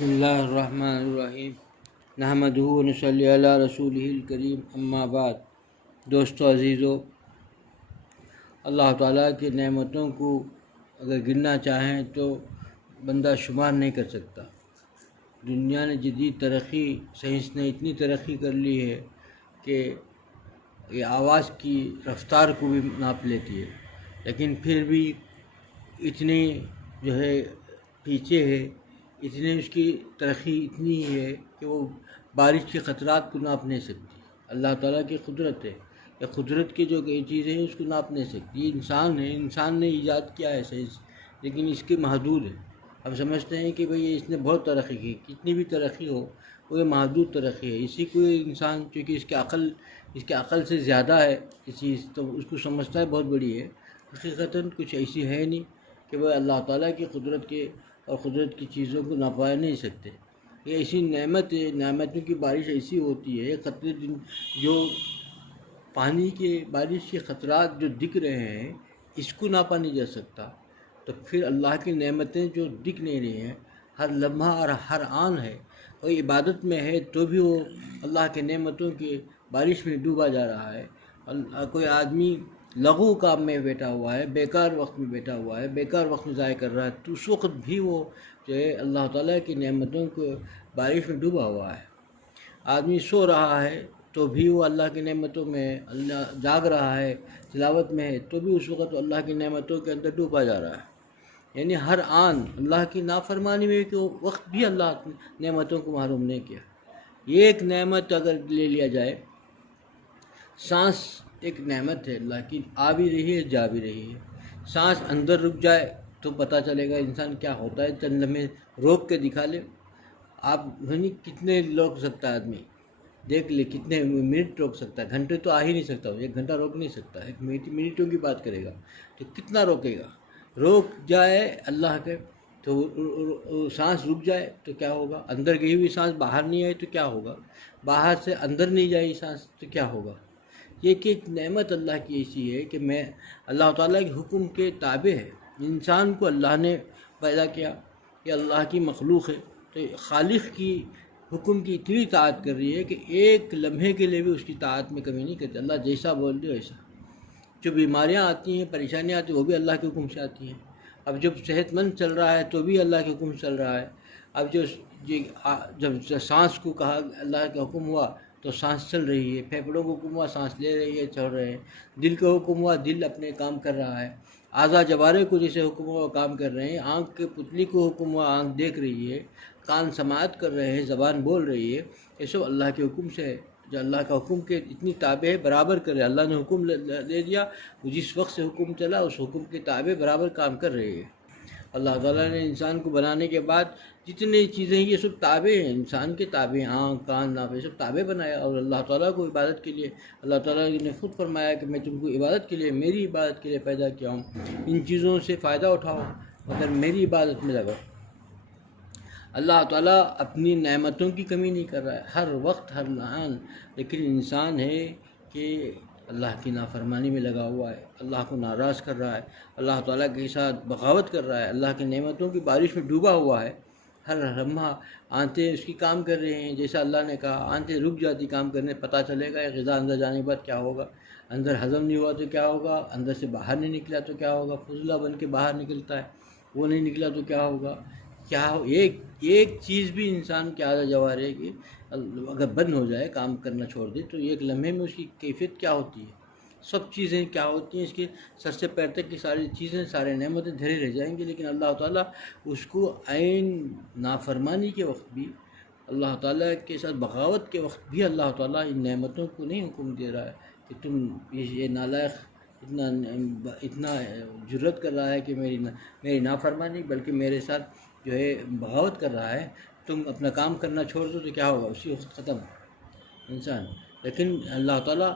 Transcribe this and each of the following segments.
بسم اللہ الرحمن الرحیم نحمدہ و نصلی علی رسولہ الکریم اما بعد۔ دوستو عزیزو، اللہ تعالیٰ کی نعمتوں کو اگر گننا چاہیں تو بندہ شمار نہیں کر سکتا۔ دنیا نے جدید ترقی، سائنس نے اتنی ترقی کر لی ہے کہ یہ آواز کی رفتار کو بھی ناپ لیتی ہے، لیکن پھر بھی اتنی جو ہے پیچھے ہے، اتنی اس کی ترقی اتنی ہے کہ وہ بارش کے خطرات کو ناپ نہیں سکتی۔ اللہ تعالیٰ کی قدرت ہے، یا قدرت کی جو چیزیں ہیں اس کو ناپ نہیں سکتی۔ یہ انسان ہے، انسان نے ایجاد کیا ہے سائنس، لیکن اس کے محدود ہے۔ ہم سمجھتے ہیں کہ بھئی اس نے بہت ترقی کی، کتنی بھی ترقی ہو وہ یہ محدود ترقی ہے۔ اسی کو انسان چونکہ اس کے عقل سے زیادہ ہے یہ چیز، تو اس کو سمجھتا ہے بہت بڑی ہے۔ حقیقتاً کچھ ایسی ہے نہیں کہ وہ اللہ تعالیٰ کی قدرت کے اور قدرت کی چیزوں کو ناپا نہیں سکتے۔ یہ ایسی نعمت ہے، نعمتوں کی بارش ایسی ہوتی ہے، قطرے جو پانی کے بارش کے خطرات جو دکھ رہے ہیں اس کو ناپا نہیں جا سکتا، تو پھر اللہ کی نعمتیں جو دکھ نہیں رہی ہیں، ہر لمحہ اور ہر آن ہے، اور عبادت میں ہے تو بھی وہ اللہ کے نعمتوں کے بارش میں ڈوبا جا رہا ہے۔ کوئی آدمی لغو کام میں بیٹھا ہوا ہے، بیکار وقت میں بیٹھا ہوا ہے، بیکار وقت میں ضائع کر رہا ہے، تو اس وقت بھی وہ جو ہے اللہ تعالیٰ کی نعمتوں کو بارش میں ڈوبا ہوا ہے۔ آدمی سو رہا ہے تو بھی وہ اللہ کی نعمتوں میں، اللہ جاگ رہا ہے تلاوت میں ہے تو بھی اس وقت اللہ کی نعمتوں کے اندر ڈوبا جا رہا ہے۔ یعنی ہر آن اللہ کی نافرمانی میں کہ وقت بھی اللہ نعمتوں کو محروم نہیں کیا۔ یہ ایک نعمت اگر لے لیا جائے، سانس ایک نعمت ہے اللہ کی، آ بھی رہی ہے جا بھی رہی ہے۔ سانس اندر رک جائے تو پتہ چلے گا انسان کیا ہوتا ہے، چند لمحے روک کے دکھا لے آپ، کتنے روک سکتا ہے آدمی، دیکھ لے کتنے منٹ روک سکتا ہے۔ گھنٹے تو آ ہی نہیں سکتا، ایک گھنٹہ روک نہیں سکتا، ایک منٹوں کی بات کرے گا تو کتنا روکے گا۔ روک جائے اللہ کے تو سانس رک جائے تو کیا ہوگا، اندر گئی ہوئی سانس باہر نہیں آئی تو کیا ہوگا، باہر سے اندر نہیں جائی سانس تو کیا ہوگا۔ یہ کہ ایک نعمت اللہ کی ایسی ہے کہ میں اللہ تعالیٰ کے حکم کے تابع ہے۔ انسان کو اللہ نے پیدا کیا، یہ اللہ کی مخلوق ہے، تو خالق کی حکم کی اتنی اطاعت کر رہی ہے کہ ایک لمحے کے لیے بھی اس کی اطاعت میں کمی نہیں کرتی۔ اللہ جیسا بول دے ویسا۔ جو بیماریاں آتی ہیں، پریشانیاں آتی ہیں، وہ بھی اللہ کے حکم سے آتی ہیں۔ اب جب صحت مند چل رہا ہے تو بھی اللہ کے حکم چل رہا ہے۔ اب جب سانس کو کہا اللہ کا حکم ہوا تو سانس چل رہی ہے، پھیپھڑوں کو حکم ہوا سانس لے رہی ہے، چڑھ رہے ہیں، دل کو حکم ہوا دل اپنے کام کر رہا ہے، اعضاء جوارے کو جیسے حکم ہوا کام کر رہے ہیں، آنکھ کے پتلی کو حکم ہوا آنکھ دیکھ رہی ہے، کان سماعت کر رہے ہیں، زبان بول رہی ہے۔ یہ سب اللہ کے حکم سے ہے، جو اللہ کا حکم کے اتنی تابع ہے برابر کرے۔ اللہ نے حکم دے دیا، جس وقت سے حکم چلا اس حکم کے تابع برابر کام کر رہی ہے۔ اللہ تعالیٰ نے انسان کو بنانے کے بعد جتنی چیزیں یہ سب تابع ہیں، انسان کے تابع، آنکھ کان ناک یہ سب تابع بنایا، اور اللہ تعالیٰ کو عبادت کے لیے اللہ تعالیٰ نے خود فرمایا کہ میں تم کو عبادت کے لیے، میری عبادت کے لیے پیدا کیا ہوں، ان چیزوں سے فائدہ اٹھاؤ مگر میری عبادت میں لگو۔ اللہ تعالیٰ اپنی نعمتوں کی کمی نہیں کر رہا ہے ہر وقت ہر لمحہ، لیکن انسان ہے کہ اللہ کی نافرمانی میں لگا ہوا ہے، اللہ کو ناراض کر رہا ہے، اللہ تعالیٰ کے ساتھ بغاوت کر رہا ہے، اللہ کی نعمتوں کی بارش میں ڈوبا ہوا ہے۔ ہر لمحہ آنتیں اس کی کام کر رہے ہیں، جیسا اللہ نے کہا آنتیں رک جاتی کام کرنے، پتہ چلے گا غذا اندر جانے کے بعد کیا ہوگا، اندر ہضم نہیں ہوا تو کیا ہوگا، اندر سے باہر نہیں نکلا تو کیا ہوگا، فضلہ بن کے باہر نکلتا ہے، وہ نہیں نکلا تو کیا ہوگا۔ ایک چیز بھی انسان کے اعضاء جوارے کی اگر بند ہو جائے، کام کرنا چھوڑ دے، تو ایک لمحے میں اس کی کیفیت کیا ہوتی ہے، سب چیزیں کیا ہوتی ہیں، اس کے سر سے پیر تک کی ساری چیزیں، سارے نعمتیں دھرے رہ جائیں گی۔ لیکن اللہ تعالیٰ اس کو عین نافرمانی کے وقت بھی، اللہ تعالیٰ کے ساتھ بغاوت کے وقت بھی اللہ تعالیٰ ان نعمتوں کو نہیں حکم دے رہا ہے کہ تم یہ نالائق اتنا جرت کر رہا ہے کہ میری نافرمانی، بلکہ میرے ساتھ جو ہے بغاوت کر رہا ہے، تم اپنا کام کرنا چھوڑ دو تو کیا ہوگا، اسی وقت ختم انسان۔ لیکن اللہ تعالیٰ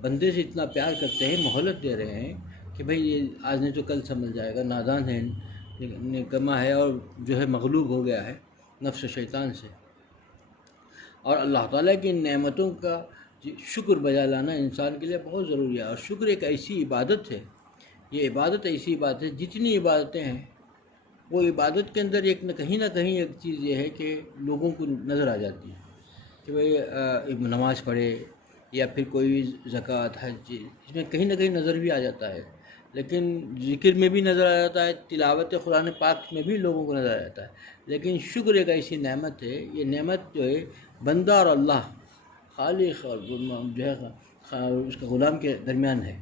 بندے سے اتنا پیار کرتے ہیں، مہلت دے رہے ہیں کہ بھئی یہ آج نہیں تو کل سمجھ جائے گا، نادان ہے، نکما ہے، اور جو ہے مغلوب ہو گیا ہے نفس و شیطان سے۔ اور اللہ تعالیٰ کی نعمتوں کا شکر بجا لانا انسان کے لیے بہت ضروری ہے۔ اور شکر ایک ایسی عبادت ہے، یہ عبادت ایسی بات ہے، جتنی عبادتیں ہیں وہ عبادت کے اندر ایک نہ کہیں ایک چیز یہ ہے کہ لوگوں کو نظر آ جاتی ہے کہ بھئی نماز پڑھے یا پھر کوئی بھی زکوٰۃ ہر چیز اس میں کہیں نہ کہیں نظر بھی آ جاتا ہے، لیکن ذکر میں بھی نظر آ جاتا ہے، تلاوت قرآن پاک میں بھی لوگوں کو نظر آ جاتا ہے۔ لیکن شکر ایک ایسی نعمت ہے، یہ نعمت جو ہے بندہ اور اللہ خالق اور جو ہے اس کا غلام کے درمیان ہے،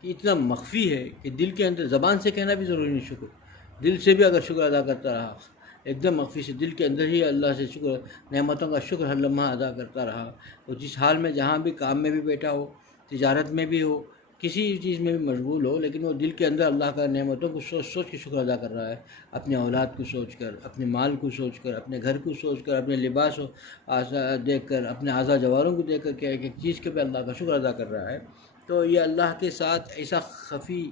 کہ اتنا مخفی ہے کہ دل کے اندر زبان سے کہنا بھی ضروری نہیں شکر، دل سے بھی اگر شکر ادا کرتا رہا ایک دم مخفی سے دل کے اندر ہی اللہ سے شکر نعمتوں کا شکر ہر لمحہ ادا کرتا رہا، اور جس حال میں جہاں بھی کام میں بھی بیٹھا ہو، تجارت میں بھی ہو، کسی چیز میں بھی مشغول ہو، لیکن وہ دل کے اندر اللہ کا نعمتوں کو سوچ سوچ کے شکر ادا کر رہا ہے، اپنے اولاد کو سوچ کر، اپنے مال کو سوچ کر، اپنے گھر کو سوچ کر، اپنے لباس دیکھ کر، اپنے اعضاء جواروں کو دیکھ کر کہ ایک ایک چیز کے پہ اللہ کا شکر ادا کر رہا ہے، تو یہ اللہ کے ساتھ ایسا خفی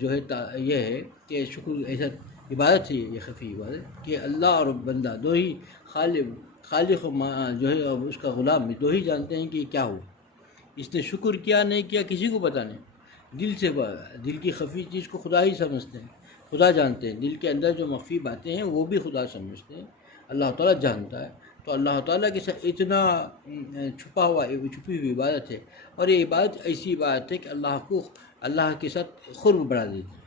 جو ہے یہ ہے کہ شکر ایسا عبادت ہے، یہ خفی عبادت کہ اللہ اور بندہ دو ہی خالق جو ہے اور اس کا غلام بھی دو ہی جانتے ہیں کہ یہ کیا ہو، اس نے شکر کیا نہیں کیا کسی کو پتہ نہیں، دل کی خفی چیز کو خدا ہی سمجھتے ہیں، خدا جانتے ہیں، دل کے اندر جو مخفی باتیں ہیں وہ بھی خدا سمجھتے ہیں، اللہ تعالیٰ جانتا ہے، تو اللہ تعالیٰ کے ساتھ اتنا چھپی ہوئی عبادت ہے، اور یہ عبادت ایسی عبادت ہے کہ اللہ کے ساتھ قرب بڑھا دیتی ہے۔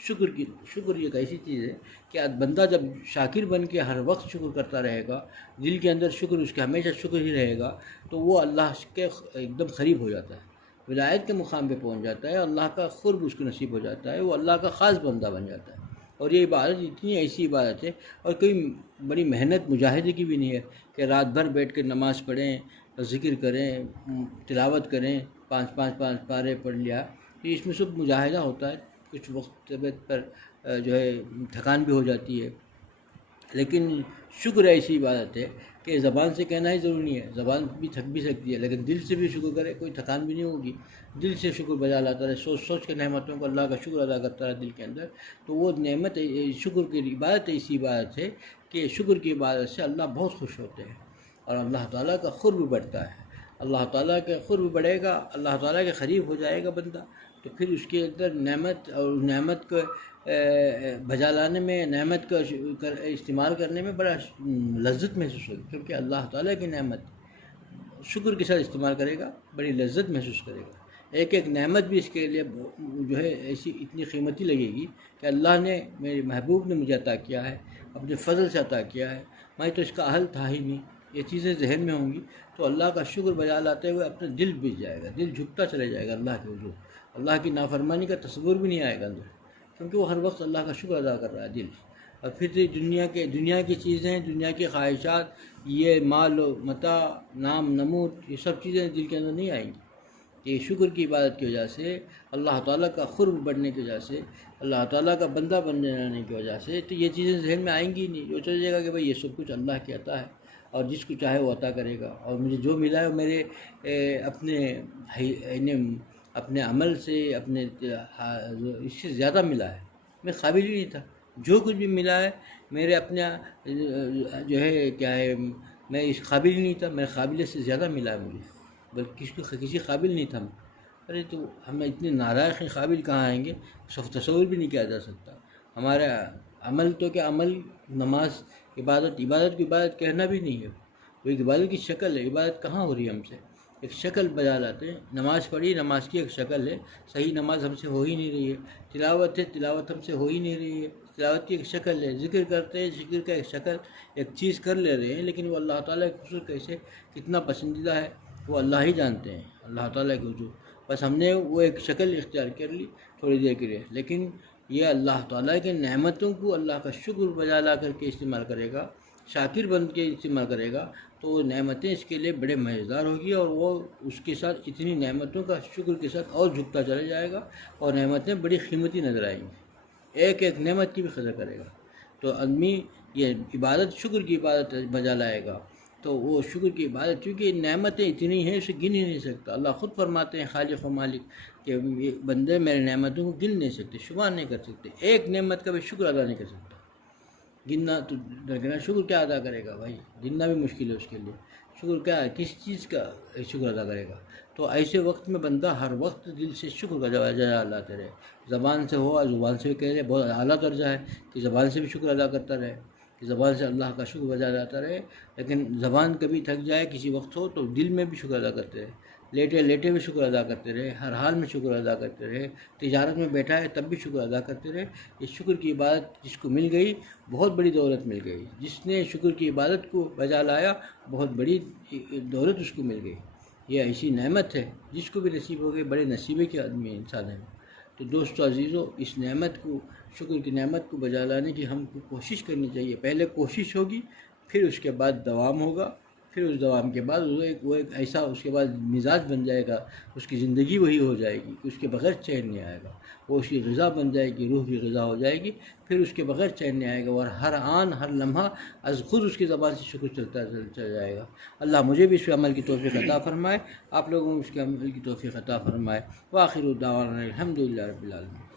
شکر ایک ایسی چیز ہے کہ بندہ جب شاکر بن کے ہر وقت شکر کرتا رہے گا، دل کے اندر شکر اس کے ہمیشہ شکر ہی رہے گا، تو وہ اللہ کے ایک دم قریب ہو جاتا ہے، ولایت کے مقام پہ پہنچ جاتا ہے، اللہ کا قرب اس کو نصیب ہو جاتا ہے، وہ اللہ کا خاص بندہ بن جاتا ہے۔ اور یہ عبادت اتنی ایسی عبادت ہے، اور کوئی بڑی محنت مجاہدے کی بھی نہیں ہے کہ رات بھر بیٹھ کے نماز پڑھیں، ذکر کریں، تلاوت کریں، پانچ پارے پڑھ لیا، تو اس میں سب مجاہدہ ہوتا ہے، کچھ وقت طبیعت پر جو ہے تھکان بھی ہو جاتی ہے، لیکن شکر ایسی عبادت ہے کہ زبان سے کہنا ہی ضروری نہیں ہے، زبان بھی تھک بھی سکتی ہے، لیکن دل سے بھی شکر کرے کوئی تھکان بھی نہیں ہوگی، دل سے شکر بجا لاتا رہے، سوچ سوچ کے نعمتوں کو اللہ کا شکر ادا کرتا رہے دل کے اندر، تو وہ نعمت شکر کی عبادت ایسی عبادت ہے کہ شکر کی عبادت سے اللہ بہت خوش ہوتے ہیں، اور اللہ تعالیٰ کا قرب بڑھتا ہے، اللہ تعالیٰ کا قرب بڑھے گا، اللہ تعالیٰ کے قریب ہو جائے گا بندہ، تو پھر اس کے اندر نعمت اور نعمت کو بجا لانے میں، نعمت کا استعمال کرنے میں بڑا لذت محسوس ہوگی، کیونکہ اللہ تعالیٰ کی نعمت شکر کے ساتھ استعمال کرے گا، بڑی لذت محسوس کرے گا، ایک ایک نعمت بھی اس کے لیے جو ہے ایسی اتنی قیمتی لگے گی کہ اللہ نے میرے محبوب نے مجھے عطا کیا ہے، اپنے فضل سے عطا کیا ہے، میں تو اس کا اہل تھا ہی نہیں، یہ چیزیں ذہن میں ہوں گی، تو اللہ کا شکر بجا لاتے ہوئے اپنا دل بھیج جائے گا، دل جھکتا چلے جائے گا اللہ کے حضور، اللہ کی نافرمانی کا تصور بھی نہیں آئے گا اندر، کیونکہ وہ ہر وقت اللہ کا شکر ادا کر رہا ہے دل، اور پھر دنیا کی چیزیں، دنیا کی خواہشات، یہ مال و متاع، نام نمود، یہ سب چیزیں دل کے اندر نہیں آئیں گی، کہ شکر کی عبادت کی وجہ سے، اللہ تعالیٰ کا قرب بڑھنے کی وجہ سے، اللہ تعالیٰ کا بندہ بن جانے کی وجہ سے، تو یہ چیزیں ذہن میں آئیں گی نہیں، جو سوچے گا کہ بھئی یہ سب کچھ اللہ کی عطا ہے، اور جس کو چاہے وہ عطا کرے گا، اور مجھے جو ملا ہے وہ میرے اپنے عمل سے، اپنے اس سے زیادہ ملا ہے، میں قابل ہی نہیں تھا، جو کچھ بھی ملا ہے میرے اپنے جو ہے کیا ہے، میں اس قابل ہی نہیں تھا، میرے قابلیت سے زیادہ ملا ہے مجھے، بلکہ کسی قابل نہیں تھا میں، ارے تو ہمیں اتنے نالائق ہیں، قابل کہاں آئیں گے، تصور بھی نہیں کیا جا سکتا، ہمارا عمل تو کہ عمل، نماز عبادت کو عبادت کہنا بھی نہیں ہے، وہ ایک عبادت کی شکل ہے، عبادت کہاں ہو رہی ہے ہم سے، ایک شکل بجا لاتے ہیں، نماز پڑھی، نماز کی ایک شکل ہے، صحیح نماز ہم سے ہو ہی نہیں رہی ہے، تلاوت ہے، تلاوت ہم سے ہو ہی نہیں رہی ہے، تلاوت کی ایک شکل ہے، ذکر کرتے ہیں، ذکر کا ایک شکل، ایک چیز کر لے رہے ہیں، لیکن وہ اللہ تعالیٰ کے حضور کیسے کتنا پسندیدہ ہے وہ اللہ ہی جانتے ہیں، اللہ تعالیٰ کے حضور، بس ہم نے وہ ایک شکل اختیار کر لی تھوڑی دیر کے لیے، لیکن یہ اللہ تعالیٰ کے نعمتوں کو اللہ کا شکر بجا لا کر کے استعمال کرے گا، شاکر بن کے استعمال کرے گا، تو وہ نعمتیں اس کے لیے بڑے مزیدار ہوگی، اور وہ اس کے ساتھ اتنی نعمتوں کا شکر کے ساتھ اور جھکتا چلا جائے گا، اور نعمتیں بڑی قیمتی نظر آئیں گی، ایک ایک نعمت کی بھی قدر کرے گا، تو آدمی یہ عبادت شکر کی عبادت بجا لائے گا، تو وہ شکر کی عبادت، کیونکہ نعمتیں اتنی ہیں اسے گن ہی نہیں سکتا، اللہ خود فرماتے ہیں خالق و مالک کہ بندے میرے نعمتوں کو گن نہیں سکتے، شمار نہیں کر سکتے، ایک نعمت کا بھی شکر ادا نہیں کر سکتا، گننا تو درگنا، شکر کیا ادا کرے گا بھائی، گننا بھی مشکل ہے اس کے لیے، شکر کیا ہے، کس چیز کا شکر ادا کرے گا؟ تو ایسے وقت میں بندہ ہر وقت دل سے شکر کا جزا لاتے رہے، زبان سے ہو، زبان سے بھی کہہ رہے، بہت اعلیٰ درجہ ہے کہ زبان سے بھی شکر ادا کرتا رہے، کہ زبان سے اللہ کا شکر بجا جاتا رہے، لیکن زبان کبھی تھک جائے کسی وقت ہو تو دل میں بھی شکر ادا کرتے رہے، لیٹے لیٹے بھی شکر ادا کرتے رہے، ہر حال میں شکر ادا کرتے رہے، تجارت میں بیٹھا ہے تب بھی شکر ادا کرتے رہے۔ اس شکر کی عبادت جس کو مل گئی بہت بڑی دولت مل گئی، جس نے شکر کی عبادت کو بجا لایا بہت بڑی دولت اس کو مل گئی۔ یہ ایسی نعمت ہے جس کو بھی نصیب ہو گئی، بڑے نصیبے کے آدمی انسان ہے۔ تو دوستو عزیزو، اس نعمت کو، شکر کی نعمت کو بجا لانے کی ہم کو کوشش کرنی چاہیے۔ پہلے کوشش ہوگی، پھر اس کے بعد دوام ہوگا، پھر اس دوام کے بعد وہ ایک ایسا اس کے بعد مزاج بن جائے گا، اس کی زندگی وہی ہو جائے گی کہ اس کے بغیر چین نہیں آئے گا، وہ اس کی غذا بن جائے گی، روح کی غذا ہو جائے گی، پھر اس کے بغیر چین نہیں آئے گا، اور ہر آن ہر لمحہ از خود اس کی زبان سے شکر چلتا جائے گا۔ اللہ مجھے بھی اس پہ عمل کی توفیق عطا فرمائے، آپ لوگوں کو اس کے عمل کی توفیق عطا فرمائے۔ وآخر دعوانا الحمدللہ رب العالمین۔